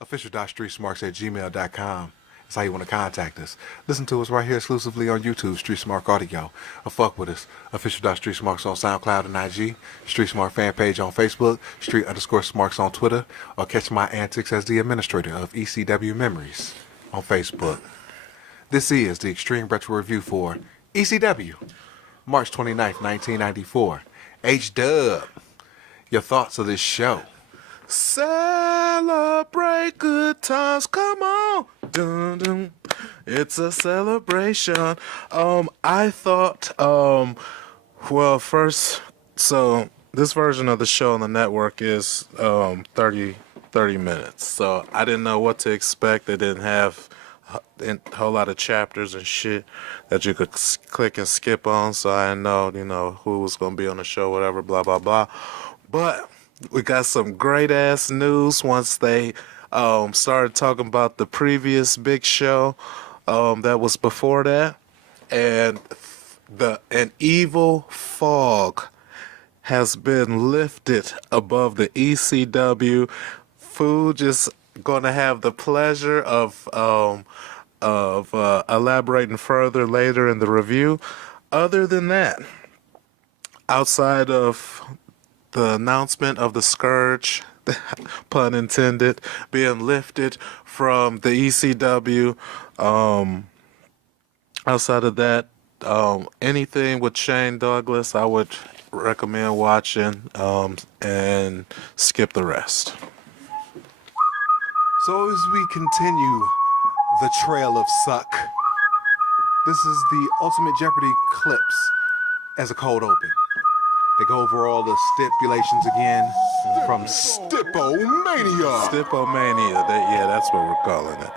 Official.StreetSmarks@gmail.com. That's how you want to contact us. Listen to us right here exclusively on YouTube, Street Smart Audio. Or fuck with us. Official.StreetSmarks on SoundCloud and IG. Street Smart Fanpage on Facebook. Street_Smarks on Twitter. Or catch my antics as the administrator of ECW Memories on Facebook. This is the Extreme Retro Review for ECW, March 29th, 1994. H-Dub, your thoughts of this show? Celebrate good times, come on. Dun, dun. It's a celebration. I thought, well, first, so this version of the show on the network is 30 minutes. So I didn't know what to expect. They didn't have a whole lot of chapters and shit that you could click and skip on. So I didn't know, who was going to be on the show, whatever, blah, blah, blah. But we got some great ass news once they started talking about the previous big show that was before that, and an evil fog has been lifted above the ECW. Food just gonna have the pleasure of elaborating further later in the review. Other than that, outside of the announcement of the Scourge, pun intended, being lifted from the ECW. Outside of that, anything with Shane Douglas, I would recommend watching and skip the rest. So as we continue the trail of suck, this is the Ultimate Jeopardy clips as a cold open. They go over all the stipulations again from STIP-O-MANIA. STIP-O-MANIA, that's what we're calling it.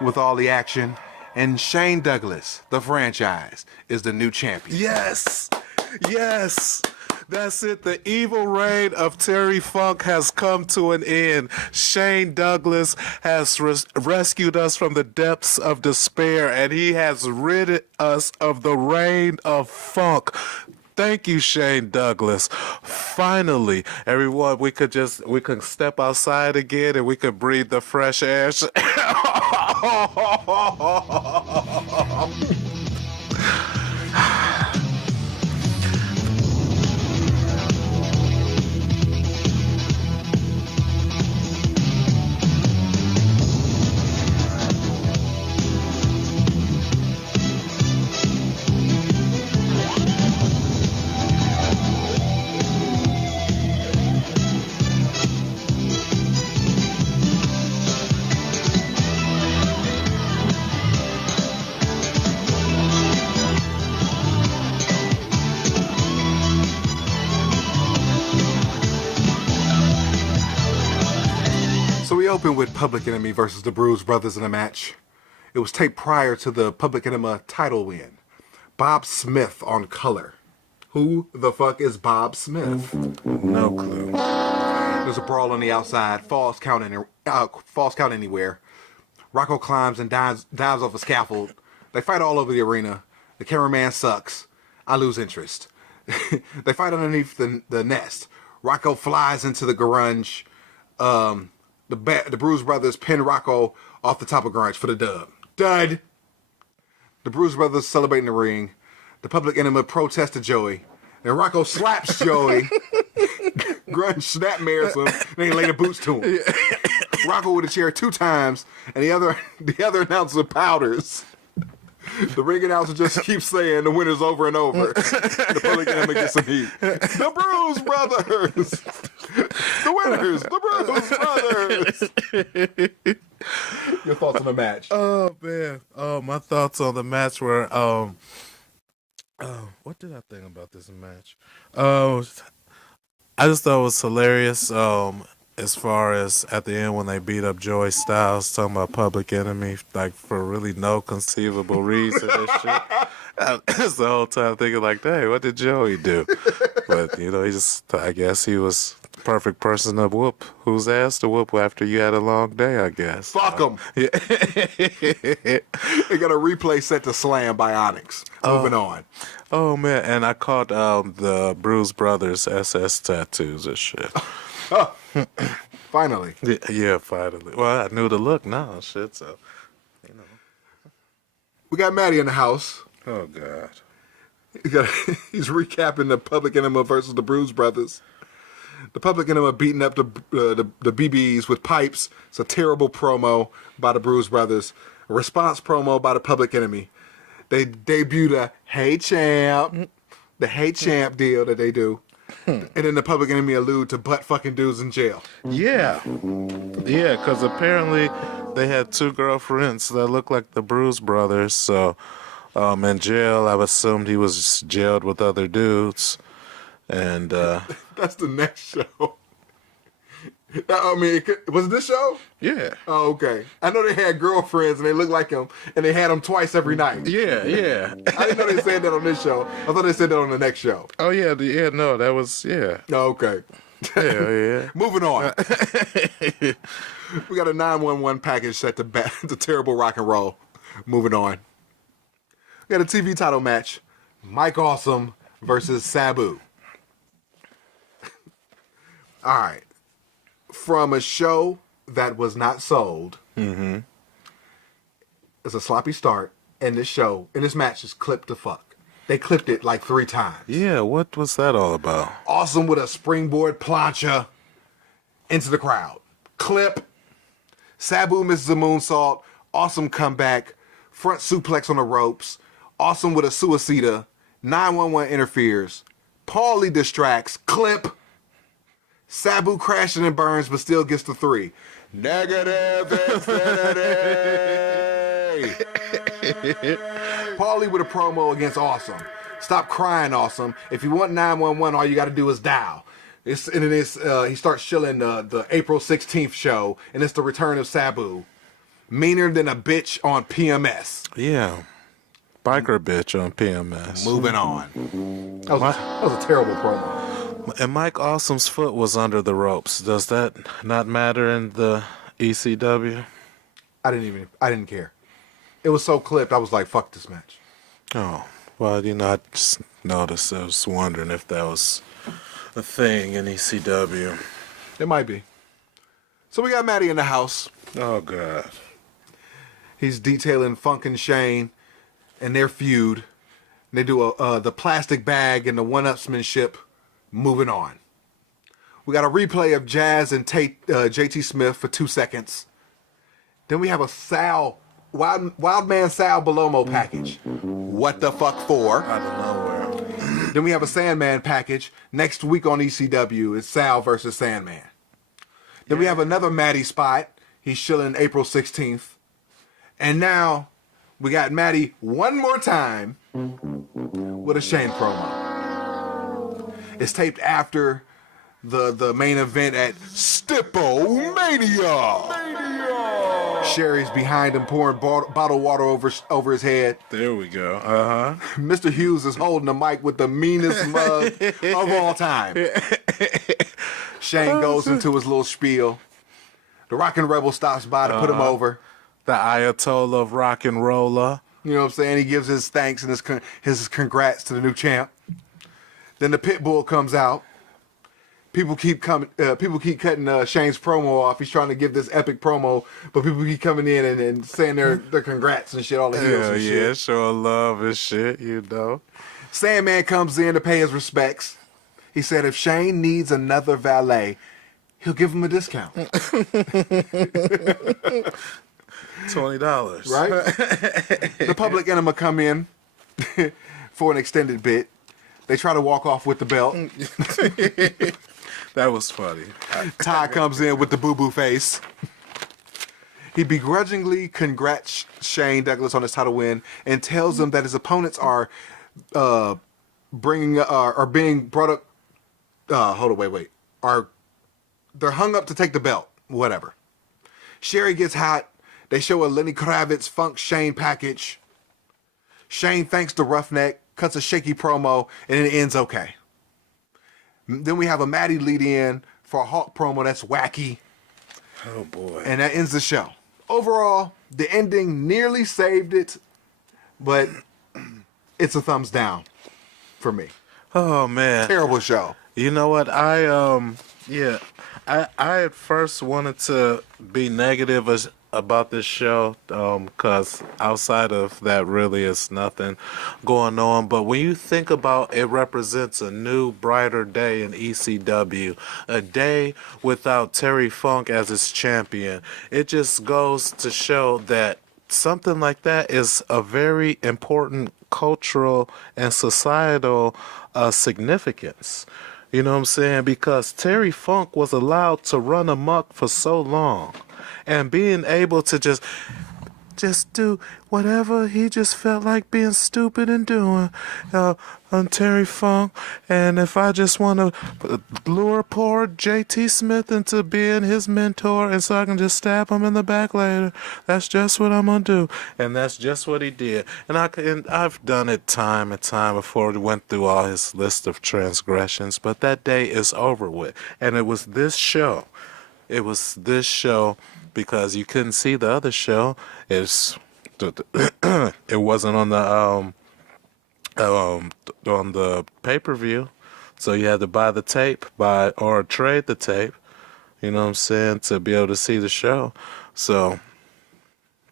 With all the action. And Shane Douglas, the franchise, is the new champion. Yes! That's it. The evil reign of Terry Funk has come to an end. Shane Douglas has rescued us from the depths of despair, and he has rid us of the reign of funk. Thank you, Shane Douglas. Finally, everyone, we could step outside again and we could breathe the fresh air. We open with Public Enemy versus the Bruise Brothers in a match. It was taped prior to the Public Enemy title win. Bob Smith on color. Who the fuck is Bob Smith? No clue. There's a brawl on the outside. Falls count anywhere. Rocco climbs and dives off a scaffold. They fight all over the arena. The cameraman sucks. I lose interest. They fight underneath the nest. Rocco flies into the garage. The Bruise Brothers pin Rocco off the top of Grunge for the dub. Dud! The Bruise Brothers celebrate in the ring. The Public Enemy protest to Joey. Then Rocco slaps Joey. Grunge snapmares him. Then he lay the boots to him. Rocco with a chair 2 times. And the other announcer powders. The ring announcer just keeps saying the winner's over and over. The Public Enemy gets some heat. The Bruise Brothers! The winners! The Bruise Brothers! Your thoughts on the match? Oh, man. My thoughts on the match were, what did I think about this match? I just thought it was hilarious. As far as at the end when they beat up Joey Styles, talking about Public Enemy, like for really no conceivable reason and shit. That's the whole time thinking like, hey, what did Joey do? But, I guess he was the perfect person to whoop. Whose ass to whoop after you had a long day, I guess. Fuck him. Yeah. They got a replay set to Slam by Onyx. Moving on. Oh, man. And I caught the Bruise Brothers SS tattoos and shit. Finally. Yeah, finally. Well, I knew the look now. Shit, so, you know. We got Matty in the house. Oh, God. He's recapping the Public Enema versus the Bruise Brothers. The Public Enema beating up the BBs with pipes. It's a terrible promo by the Bruise Brothers. A response promo by the Public Enemy. They debuted a Hey Champ. The Hey Champ deal that they do. And then the Public Enemy allude to butt fucking dudes in jail. Yeah. Yeah, because apparently they had two girlfriends that looked like the Bruise Brothers. So in jail, I assumed he was jailed with other dudes. And That's the next show. I mean, was it this show? yeah. Oh, okay. I know they had girlfriends and they looked like him, and they had them twice every night. Yeah, yeah. I didn't know they said that on this show. I thought they said that on the next show. Oh, yeah, no, that was, yeah. Oh, okay. Yeah. Moving on. We got a 911 package set to terrible rock and roll. Moving on. We got a TV title match. Mike Awesome versus Sabu. All right. From a show that was not sold. Mm-hmm. It's a sloppy start. And this match is clipped to fuck. They clipped it like 3 times. Yeah, what was that all about? Awesome with a springboard plancha into the crowd. Clip. Sabu misses a moonsault. Awesome comeback. Front suplex on the ropes. Awesome with a suicida. 911 interferes. Paulie distracts. Clip. Sabu crashing and burns, but still gets the 3. Negative infinity. Paulie with a promo against Awesome. Stop crying, Awesome. If you want 911, all you got to do is dial. He starts shilling the April 16th show, and it's the return of Sabu. Meaner than a bitch on PMS. Yeah. Biker bitch on PMS. Moving on. That was a terrible promo. And Mike Awesome's foot was under the ropes. Does that not matter in the ECW? I didn't care. It was so clipped, I was like, fuck this match. Oh, well, I just noticed. I was wondering if that was a thing in ECW. It might be. So we got Matty in the house. Oh, God. He's detailing Funk and Shane and their feud. They do the plastic bag and the one-upsmanship. Moving on. We got a replay of Jazz and JT Smith for 2 seconds. Then we have a Wildman Sal Belomo package. What the fuck for? Out of nowhere. Then we have a Sandman package. Next week on ECW, it's Sal versus Sandman. Then we have another Matty spot. He's shilling April 16th. And now we got Matty one more time with a Shane promo. It's taped after the main event at STIP-O-MANIA. Sherry's behind him pouring bottled water over his head. There we go. Uh-huh. Mr. Hughes is holding the mic with the meanest mug of all time. Shane goes into his little spiel. The Rockin' Rebel stops by to put him over. The Ayatollah of rock and roller. You know what I'm saying? He gives his thanks and his congrats to the new champ. Then the pit bull comes out. People keep cutting Shane's promo off. He's trying to give this epic promo, but people keep coming in and saying their congrats and shit, all the heels and shit. Yeah, show love and shit, Sandman comes in to pay his respects. He said if Shane needs another valet, he'll give him a discount. $20. Right? The Public Enema come in for an extended bit. They try to walk off with the belt. That was funny. Ty comes in with the boo-boo face. He begrudgingly congrats Shane Douglas on his title win and tells him that his opponents are being brought up. They're hung up to take the belt. Whatever. Sherry gets hot. They show a Lenny Kravitz Funk Shane package. Shane thanks the Roughneck, cuts a shaky promo, and it ends okay. Then we have a Matty lead in for a Hawk promo that's wacky. Oh, boy. And that ends the show. Overall, the ending nearly saved it, but it's a thumbs down for me. Oh, man. Terrible show. You know what? I I at first wanted to be negative about this show, because outside of that, really is nothing going on. But when you think about it, represents a new, brighter day in ECW, a day without Terry Funk as its champion. It just goes to show that something like that is a very important cultural and societal significance. You know what I'm saying? Because Terry Funk was allowed to run amok for so long, and being able to just do whatever he just felt like being stupid and doing. I'm Terry Funk, and if I just want to lure poor JT Smith into being his mentor, and so I can just stab him in the back later, that's just what I'm gonna do. And that's just what he did. And I've done it time and time before. We went through all his list of transgressions, but that day is over with. And it was this show. It was this show, because you couldn't see the other show. It wasn't on the pay-per-view, so you had to buy the tape, or trade the tape. You know what I'm saying, to be able to see the show. So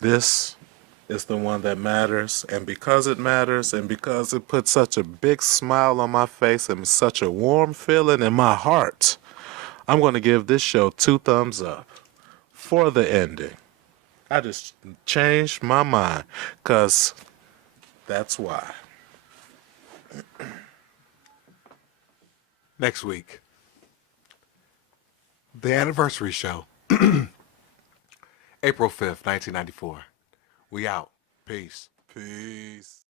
this is the one that matters, and because it matters, and because it put such a big smile on my face and such a warm feeling in my heart, I'm going to give this show 2 thumbs up for the ending. I just changed my mind, because that's why. Next week, the anniversary show, April 5th, 1994. We out. Peace. Peace.